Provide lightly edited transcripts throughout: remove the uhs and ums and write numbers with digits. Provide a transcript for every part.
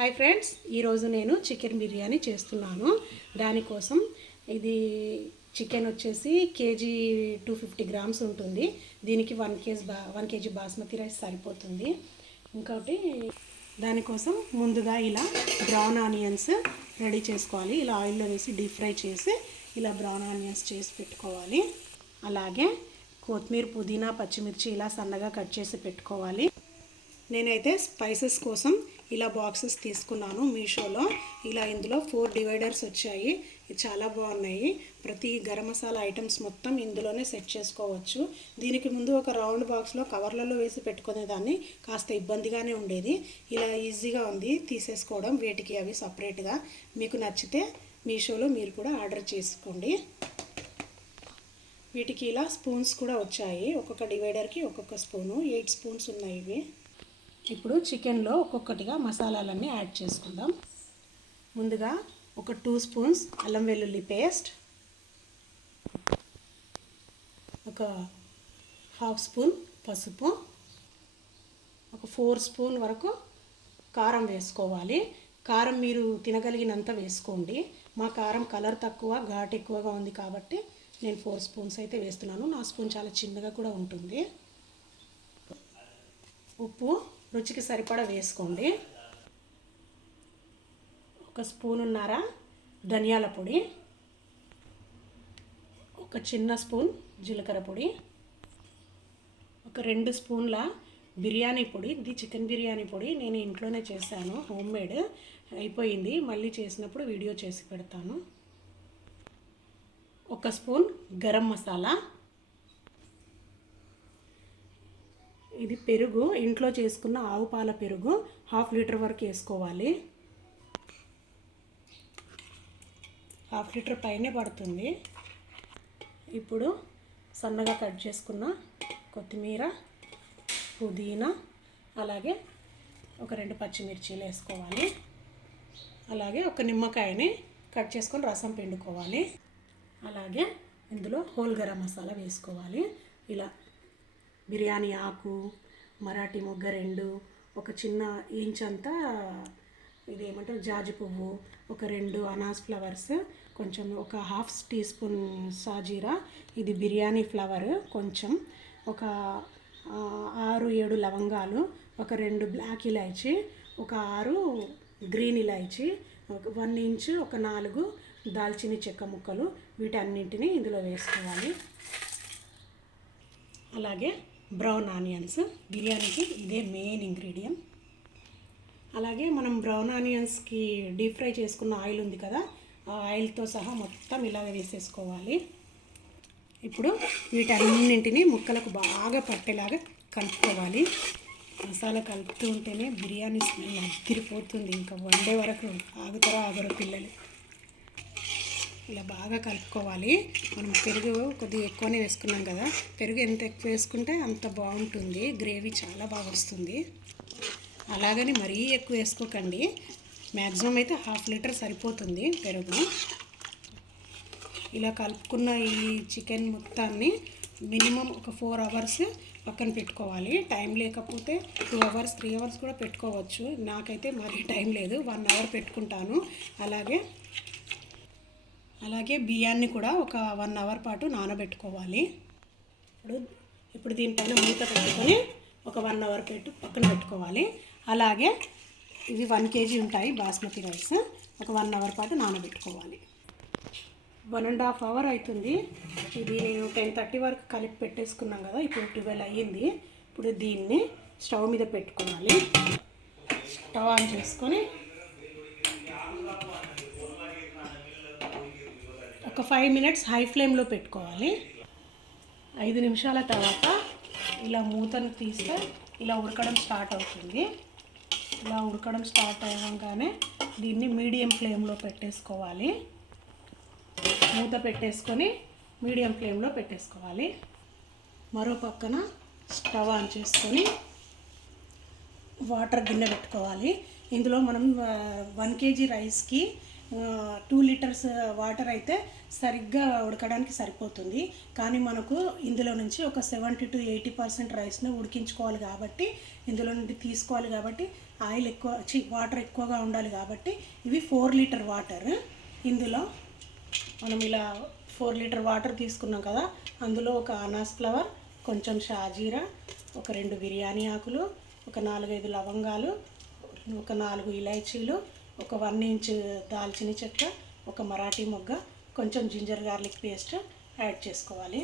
Hi friends, ఈరోజు నేను chicken biryani చేస్తున్నాను. దానికోసం ఇది చికెన్ వచ్చేసి కేజీ 250 గ్రామ్స్ ఉంటుంది. దీనికి 1 కేజీ బాస్మతి రైస్ సరిపోతుంది. ఇంకోటి దానికోసం ముందుగా ఇలా బ్రౌన్ ఆనియన్స్ రెడీ చేసుకోవాలి. ఇలా ఆయిల్లో వేసి డీప్ ఫ్రై చేసి ఇలా బ్రౌన్ ఆనియన్స్ చేసి పెట్టుకోవాలి. అలాగే కొత్తిమీర, పుదీనా, పచ్చిమిర్చి ఇలా సన్నగా కట్ చేసి పెట్టుకోవాలి. నేనైతే స్పైసెస్ కోసం ఇలా బాక్సెస్ తీసుకున్నాను మీషోలో. ఇలా ఇందులో 4 డివైడర్స్ వచ్చాయి. చాలా బాగున్నాయి. ప్రతి గరం మసాలా ఐటమ్స్ మొత్తం ఇందులోనే సెట్ చేసుకోవచ్చు. దీనికి ముందు ఒక రౌండ్ బాక్స్లో కవర్లలో వేసి పెట్టుకునేదాన్ని, కాస్త ఇబ్బందిగానే ఉండేది. ఇలా ఈజీగా ఉంది తీసేసుకోవడం, వేటికి అవి సపరేట్గా. మీకు నచ్చితే మీషోలో మీరు కూడా ఆర్డర్ చేసుకోండి. వీటికి ఇలా స్పూన్స్ కూడా వచ్చాయి. ఒక్కొక్క డివైడర్కి ఒక్కొక్క స్పూను, 8 స్పూన్స్ ఉన్నాయి ఇవి. ఇప్పుడు చికెన్లో ఒక్కొక్కటిగా మసాలాలన్నీ యాడ్ చేసుకుందాం. ముందుగా ఒక 2 స్పూన్స్ అల్లం వెల్లుల్లి పేస్ట్, ఒక 1/2 స్పూన్ పసుపు, ఒక 4 స్పూన్ వరకు కారం వేసుకోవాలి. కారం మీరు తినగలిగినంత వేసుకోండి. మా కారం కలర్ తక్కువ, ఘాటు ఎక్కువగా ఉంది కాబట్టి నేను 4 స్పూన్స్ అయితే వేస్తున్నాను. నా స్పూన్ చాలా చిన్నగా కూడా ఉంటుంది. ఉప్పు రుచికి సరిపడా వేసుకోండి. 1 స్పూనున్నర ధనియాల పొడి, ఒక చిన్న స్పూన్ జీలకర్ర పొడి, ఒక 2 స్పూన్ల బిర్యానీ పొడి. ఇది చికెన్ బిర్యానీ పొడి, నేను ఇంట్లోనే చేశాను, హోమ్మేడ్. అయిపోయింది, మళ్ళీ చేసినప్పుడు వీడియో చేసి పెడతాను. 1 స్పూన్ గరం మసాలా. ఇది పెరుగు, ఇంట్లో చేసుకున్న ఆవు పాల పెరుగు 1/2 లీటర్ వరకు వేసుకోవాలి. 1/2 లీటర్ పైనే పడుతుంది. ఇప్పుడు సన్నగా కట్ చేసుకున్న కొత్తిమీర, పుదీనా, అలాగే ఒక 2 పచ్చిమిర్చీలు వేసుకోవాలి. అలాగే ఒక నిమ్మకాయని కట్ చేసుకొని రసం పిండుకోవాలి. అలాగే ఇందులో హోల్ గరం మసాలా వేసుకోవాలి. ఇలా బిర్యానీ ఆకు, మరాఠీ మొగ్గ 2, ఒక చిన్న ఇంచ్ అంతా ఇదేమంటారు జాజి పువ్వు, ఒక 2 అనాస్ ఫ్లవర్స్, కొంచెం ఒక 1/2 టీ స్పూన్ సాజీరా, ఇది బిర్యానీ ఫ్లవర్ కొంచెం, ఒక 6-7 లవంగాలు, ఒక 2 బ్లాక్ ఇలాచీ, ఒక 6 గ్రీన్ ఇలాచీ, ఒక 1 ఇంచ్, ఒక 4 దాల్చిన చెక్క ముక్కలు. వీటన్నింటినీ ఇందులో వేసుకోవాలి. అలాగే బ్రౌన్ ఆనియన్స్, బిర్యానీకి ఇదే మెయిన్ ఇంగ్రీడియంట్. అలాగే మనం బ్రౌన్ ఆనియన్స్కి డీప్ ఫ్రై చేసుకున్న ఆయిల్ ఉంది కదా, ఆ ఆయిల్తో సహా మొత్తం ఇలాగ వేసేసుకోవాలి. ఇప్పుడు వీటన్నింటినీ ముక్కలకు బాగా పట్టేలాగా కలుపుకోవాలి. మసాలా కలుపుతూ ఉంటేనే బిర్యానీ స్మెల్ అదిరిపోతుంది. ఇంకా వండే వరకు ఆగుతారో ఆగరో పిల్లలు. ఇలా బాగా కలుపుకోవాలి. మనం పెరుగు కొద్దిగా ఎక్కువనే వేసుకున్నాం కదా, పెరుగు ఎంత ఎక్కువ వేసుకుంటే అంత బాగుంటుంది, గ్రేవీ చాలా బాగా వస్తుంది. అలాగని మరీ ఎక్కువ వేసుకోకండి, మ్యాక్సిమం అయితే 1/2 లీటర్ సరిపోతుంది పెరుగు. ఇలా కలుపుకున్న ఈ చికెన్ మొత్తాన్ని మినిమం ఒక 4 అవర్స్ పక్కన పెట్టుకోవాలి. టైం లేకపోతే 2 అవర్స్ 3 అవర్స్ కూడా పెట్టుకోవచ్చు. నాకైతే మరీ టైం లేదు, 1 అవర్ పెట్టుకుంటాను. అలాగే బియ్యాన్ని కూడా ఒక 1 అవర్ పాటు నానబెట్టుకోవాలి. ఇప్పుడు దీనిపైన మూత పెట్టుకొని ఒక 1 అవర్ పక్కన పెట్టుకోవాలి. అలాగే ఇవి 1 కేజీ ఉంటాయి బాస్మతి రైస్, ఒక 1 అవర్ పాటు నానబెట్టుకోవాలి. 1.5 అవర్ అవుతుంది. ఇది నేను 10:30 వరకు కలిపి పెట్టేసుకున్నాం కదా, ఇప్పుడు 12 అయ్యింది. ఇప్పుడు దీన్ని స్టవ్ మీద పెట్టుకోవాలి. స్టవ్ ఆన్ చేసుకొని ఒక 5 మినిట్స్ హై ఫ్లేమ్లో పెట్టుకోవాలి. 5 నిమిషాల తర్వాత ఇలా మూతను తీస్తే ఇలా ఉడకడం స్టార్ట్ అవుతుంది. ఇలా ఉడకడం స్టార్ట్ అవ్వగానే దీన్ని మీడియం ఫ్లేమ్లో పెట్టేసుకోవాలి. మూత పెట్టేసుకొని మీడియం ఫ్లేమ్లో పెట్టేసుకోవాలి. మరో పక్కన స్టవ్ ఆన్ చేసుకొని వాటర్ గిన్నె పెట్టుకోవాలి. ఇందులో మనం 1 కేజీ రైస్కి 2 లీటర్స్ వాటర్ అయితే సరిగ్గా ఉడకడానికి సరిపోతుంది. కానీ మనకు ఇందులో నుంచి ఒక 70 to 80% రైస్ని ఉడికించుకోవాలి కాబట్టి, ఇందులో నుండి తీసుకోవాలి కాబట్టి ఆయిల్ ఎక్కువ వాటర్ ఎక్కువగా ఉండాలి కాబట్టి ఇవి 4 లీటర్ వాటర్. ఇందులో మనం ఇలా 4 లీటర్ వాటర్ తీసుకున్నాం కదా, అందులో ఒక అనాస్ ఫ్లవర్, కొంచెం షాజీరా, ఒక 2 బిర్యానీ ఆకులు, ఒక 4-5 లవంగాలు, ఒక 4 ఇలాచీలు, ఒక 1 ఇంచ్ దాల్చిన చెక్క, ఒక మరాఠీ మొగ్గ, కొంచెం జింజర్ గార్లిక్ పేస్ట్ యాడ్ చేసుకోవాలి.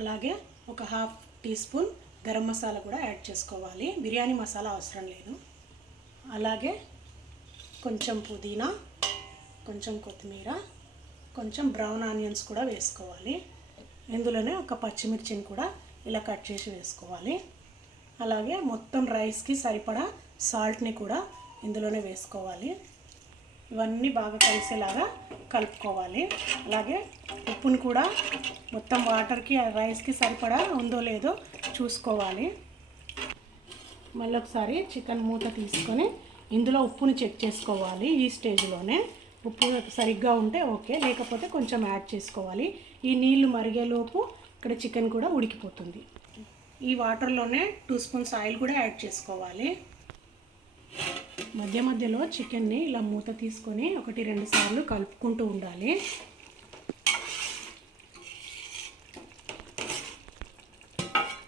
అలాగే ఒక 1/2 టీ స్పూన్ గరం మసాలా కూడా యాడ్ చేసుకోవాలి. బిర్యానీ మసాలా అవసరం లేదు. అలాగే కొంచెం పుదీనా, కొంచెం కొత్తిమీర, కొంచెం బ్రౌన్ ఆనియన్స్ కూడా వేసుకోవాలి. ఇందులోనే ఒక పచ్చిమిర్చిని కూడా ఇలా కట్ చేసి వేసుకోవాలి. అలాగే మొత్తం రైస్కి సరిపడా సాల్ట్ని కూడా ఇందులోనే వేసుకోవాలి. ఇవన్నీ బాగా కలిసేలాగా కలుపుకోవాలి. అలాగే ఉప్పుని కూడా మొత్తం వాటర్కి రైస్కి సరిపడా ఉందో లేదో చూసుకోవాలి. మళ్ళీ ఒకసారి చికెన్ మూత తీసుకొని ఇందులో ఉప్పుని చెక్ చేసుకోవాలి. ఈ స్టేజ్లోనే ఉప్పు సరిగ్గా ఉంటే ఓకే, లేకపోతే కొంచెం యాడ్ చేసుకోవాలి. ఈ నీళ్లు మరిగేలోపు ఇక్కడ చికెన్ కూడా ఉడికిపోతుంది. ఈ వాటర్లోనే 2 స్పూన్స్ ఆయిల్ కూడా యాడ్ చేసుకోవాలి. మధ్య మధ్యలో చికెన్ని ఇలా మూత తీసుకొని 1-2 సార్లు కలుపుకుంటూ ఉండాలి.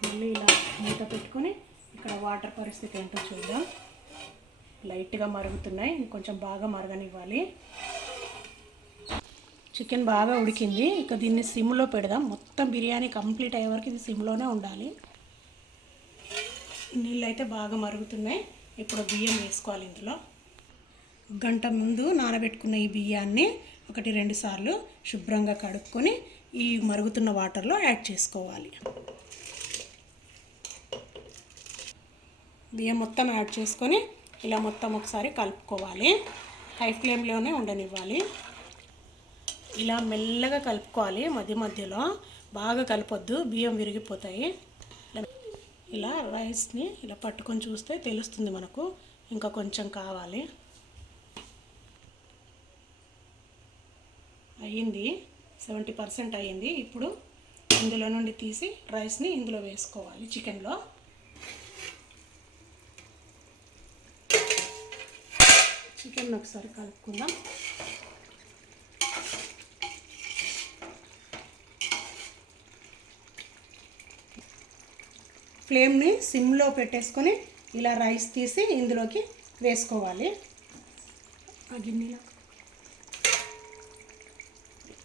మళ్ళీ ఇలా మూత పెట్టుకొని ఇక్కడ వాటర్ పరిస్థితి ఏంటో చూద్దాం. లైట్గా మరుగుతున్నాయి, ఇంకొంచెం బాగా మరగనివ్వాలి. చికెన్ బాగా ఉడికింది. ఇక దీన్ని సిమ్లో పెడదాం. మొత్తం బిర్యానీ కంప్లీట్ అయ్యే వరకు ఇది సిమ్లోనే ఉండాలి. నీళ్ళు అయితే బాగా మరుగుతున్నాయి. ఇప్పుడు బియ్యం వేసుకోవాలి. ఇందులో గంట ముందు నానబెట్టుకున్న ఈ బియ్యాన్ని 1-2 సార్లు శుభ్రంగా కడుక్కొని ఈ మరుగుతున్న వాటర్లో యాడ్ చేసుకోవాలి. బియ్యం మొత్తం యాడ్ చేసుకొని ఇలా మొత్తం ఒకసారి కలుపుకోవాలి. హై ఫ్లేమ్లోనే ఉండనివ్వాలి. ఇలా మెల్లగా కలుపుకోవాలి. మధ్య మధ్యలో బాగా కలపొద్దు, బియ్యం విరిగిపోతాయి. ఇలా రైస్ని ఇలా పట్టుకొని చూస్తే తెలుస్తుంది మనకు ఇంకా కొంచెం కావాలి. అయ్యింది, 70% అయ్యింది. ఇప్పుడు ఇందులో నుండి తీసి రైస్ని ఇందులో వేసుకోవాలి. చికెన్లో చికెన్ ఒకసారి కలుపుకుందాం. ఫ్లేమ్ని సిమ్లో పెట్టేసుకొని ఇలా రైస్ తీసి ఇందులోకి వేసుకోవాలి. ఆ గిన్నెలో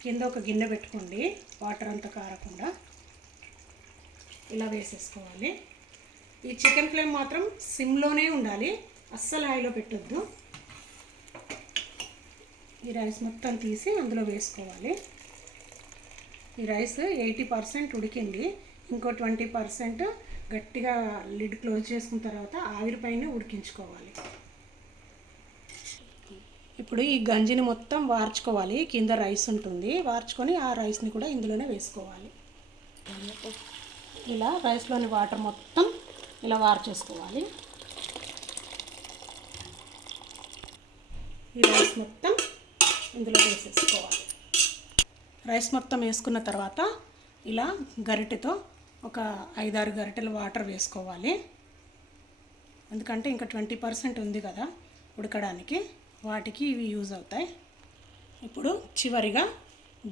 కింద ఒక గిన్నె పెట్టుకోండి, వాటర్ అంతా కారకుండా ఇలా వేసేసుకోవాలి. ఈ చికెన్ ఫ్లేమ్ మాత్రం సిమ్లోనే ఉండాలి, అస్సలు హైలో పెట్టొద్దు. ఈ రైస్ మొత్తం తీసి అందులో వేసుకోవాలి. ఈ రైస్ 80% ఉడికింది. ఇంకో 20% గట్టిగా లిడ్ క్లోజ్ చేసుకున్న తర్వాత ఆవిరిపైన ఉడికించుకోవాలి. ఇప్పుడు ఈ గంజిని మొత్తం వార్చుకోవాలి. కింద రైస్ ఉంటుంది, వార్చుకొని ఆ రైస్ని కూడా ఇందులోనే వేసుకోవాలి. ఇలా రైస్లోని వాటర్ మొత్తం ఇలా వార్చేసుకోవాలి. ఈ రైస్ మొత్తం ఇందులో వేసేసుకోవాలి. రైస్ మొత్తం వేసుకున్న తర్వాత ఇలా గరిటెతో ఒక 5-6 గరిటెల వాటర్ వేసుకోవాలి. ఎందుకంటే ఇంకా 20% ఉంది కదా ఉడకడానికి, వాటికి ఇవి యూజ్ అవుతాయి. ఇప్పుడు చివరిగా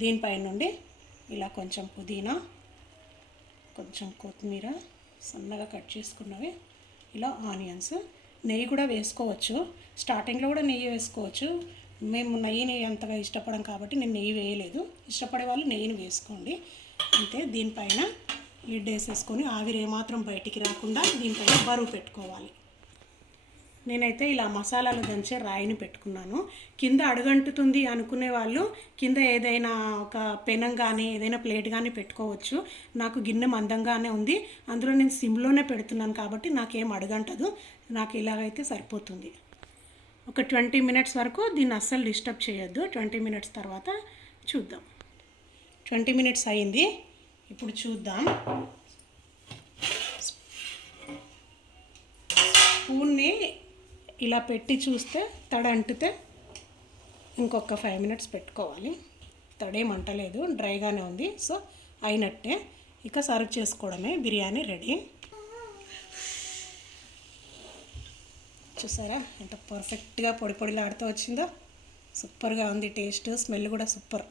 దీనిపై నుండి ఇలా కొంచెం పుదీనా, కొంచెం కొత్తిమీర సన్నగా కట్ చేసుకున్నవి, ఇలా ఆనియన్స్, నెయ్యి కూడా వేసుకోవచ్చు. స్టార్టింగ్లో కూడా నెయ్యి వేసుకోవచ్చు. మేము నెయ్యిని అంతగా ఇష్టపడం కాబట్టి నేను నెయ్యి వేయలేదు. ఇష్టపడే వాళ్ళు నెయ్యిని వేసుకోండి అంతే. దీనిపైన లిడ్ వేసేసుకొని ఆవిరి ఏమాత్రం బయటికి రాకుండా దీనిపైన బరువు పెట్టుకోవాలి. నేనైతే ఇలా మసాలాలు దంచే రాయిని పెట్టుకున్నాను. కింద అడుగంటుతుంది అనుకునే వాళ్ళు కింద ఏదైనా ఒక పెనం కానీ ఏదైనా ప్లేట్ కానీ పెట్టుకోవచ్చు. నాకు గిన్నె మందంగానే ఉంది, అందులో నేను సిమ్లోనే పెడుతున్నాను కాబట్టి నాకేం అడుగంటదు. నాకు ఇలాగైతే సరిపోతుంది. ఒక 20 మినిట్స్ వరకు దీన్ని అస్సలు డిస్టర్బ్ చేయొద్దు. 20 మినిట్స్ తర్వాత చూద్దాం. 20 మినిట్స్ అయింది. ఇప్పుడు చూద్దాం. స్పూన్ని ఇలా పెట్టి చూస్తే తడ అంటితే ఇంకొక 5 మినిట్స్ పెట్టుకోవాలి. తడేం అంటలేదు, డ్రైగానే ఉంది. సో అయినట్టే, ఇక సర్వ్ చేసుకోవడమే. బిర్యానీ రెడీ. చూసారా ఎంత పర్ఫెక్ట్గా పొడి పొడిలాడుతూ వచ్చిందో. సూపర్గా ఉంది, టేస్ట్ స్మెల్ కూడా సూపర్.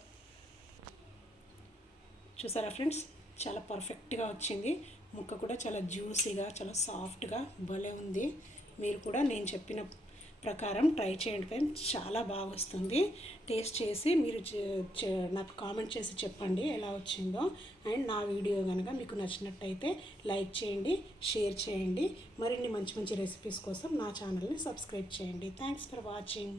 చూసారా ఫ్రెండ్స్, చాలా పర్ఫెక్ట్గా వచ్చింది. ముక్క కూడా చాలా జ్యూసీగా, చాలా సాఫ్ట్గా భలే ఉంది. మీరు కూడా నేను చెప్పిన ప్రకారం ట్రై చేయండి ఫ్రెండ్స్, చాలా బాగా వస్తుంది. టేస్ట్ చేసి మీరు నాకు కామెంట్ చేసి చెప్పండి ఎలా వచ్చిందో. అండ్ నా వీడియో కనుక మీకు నచ్చినట్టయితే లైక్ చేయండి, షేర్ చేయండి. మరిన్ని మంచి మంచి రెసిపీస్ కోసం నా ఛానల్ని సబ్స్క్రైబ్ చేయండి. Thanks for watching.